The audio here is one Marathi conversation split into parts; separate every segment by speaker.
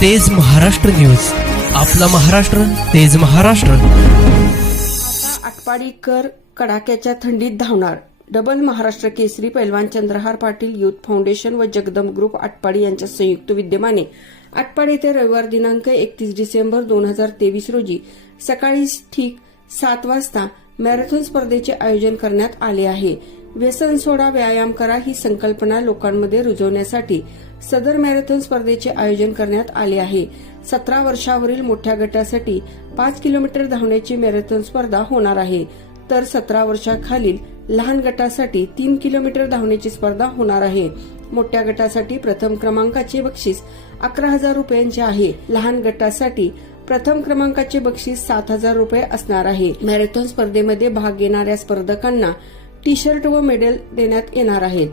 Speaker 1: तेज महाराष्ट्र न्यूज. आपला महाराष्ट्र तेज महाराष्ट्र.
Speaker 2: आटपाडीकर कडाक्याच्या थंडीत धावणार. डबल महाराष्ट्र केसरी पैलवान चंद्रहार पाटील युथ फाउंडेशन व जगदम ग्रुप आटपाडी यांच्या संयुक्त विद्यमाने आटपाडी येथे रविवार दिनांक एकतीस डिसेंबर दोन हजार तेवीस रोजी सकाळी ठीक सात वाजता मॅरेथॉन स्पर्धेचे आयोजन करण्यात आले आहे. व्यसन सोडा व्यायाम करा ही संकल्पना लोकांमध्ये रुजवण्यासाठी सदर मॅरेथॉन स्पर्धेचे आयोजन करण्यात आले आहे. सतरा वर्षावरील मोठ्या गटासाठी पाच किलोमीटर धावण्याची मॅरेथॉन स्पर्धा होणार आहे. तर सतरा वर्षाखालील लहान गटासाठी तीन किलोमीटर धावण्याची स्पर्धा होणार आहे. मोठ्या गटासाठी प्रथम क्रमांकाचे बक्षीस अकरा हजार रुपयांचे आहे. लहान गटासाठी प्रथम क्रमांकाचे बक्षीस सात हजार रुपये असणार आहे. मॅरेथॉन स्पर्धेमध्ये भाग घेणाऱ्या स्पर्धकांना टी शर्ट व मेडल देण्यात येणार आहेत.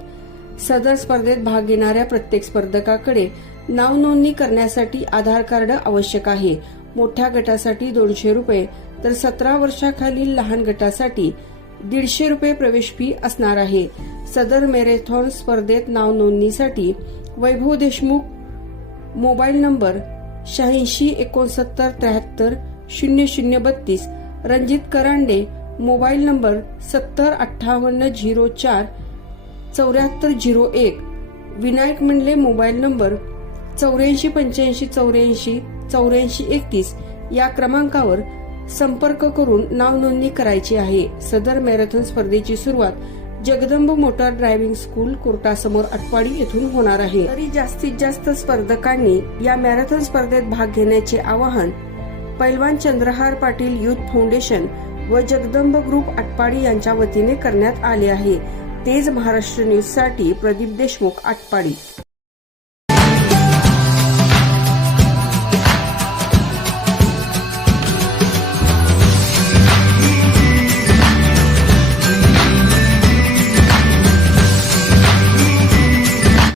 Speaker 2: सदर स्पर्धेत भाग घेणाऱ्या प्रत्येक स्पर्धकाकडे नाव नोंदणी करण्यासाठी आधार कार्ड आवश्यक आहे. मोठ्या गटासाठी दोनशे रुपये तर सतरा वर्षाखालील लहान गटासाठी दीडशे रुपये प्रवेश फी असणार आहे. सदर मॅरेथॉन स्पर्धेत नाव नोंदणीसाठी वैभव देशमुख मोबाईल नंबर शहाऐंशी एकोणसत्तर त्र्याहत्तर शून्य शून्य बत्तीस रणजित करांडे मोबाईल नंबर सत्तर अठ्ठावन्न झिरो चार चौऱ्याहत्तर झिरो एक. विनायक मंडले मोबाईल नंबर चौऱ्याऐंशी पंच्याऐंशी चौऱ्याऐंशी चौऱ्याऐंशी एकतीस या क्रमांकावर संपर्क करून नाव नोंदणी करायची आहे. सदर मॅरेथॉन स्पर्धेची सुरुवात जगदंब मोटार ड्रायव्हिंग स्कूल कोर्टासमोर अटपाडी येथून होणार आहे. तरी जास्तीत जास्त स्पर्धकांनी या मॅरेथॉन स्पर्धेत भाग घेण्याचे आवाहन पैलवान चंद्रहार पाटील युथ फाउंडेशन व जगदंब ग्रुप आटपाडी यांच्या वतीने करण्यात आले आहे. तेज महाराष्ट्र न्यूजसाठी प्रदीप देशमुख आटपाडी.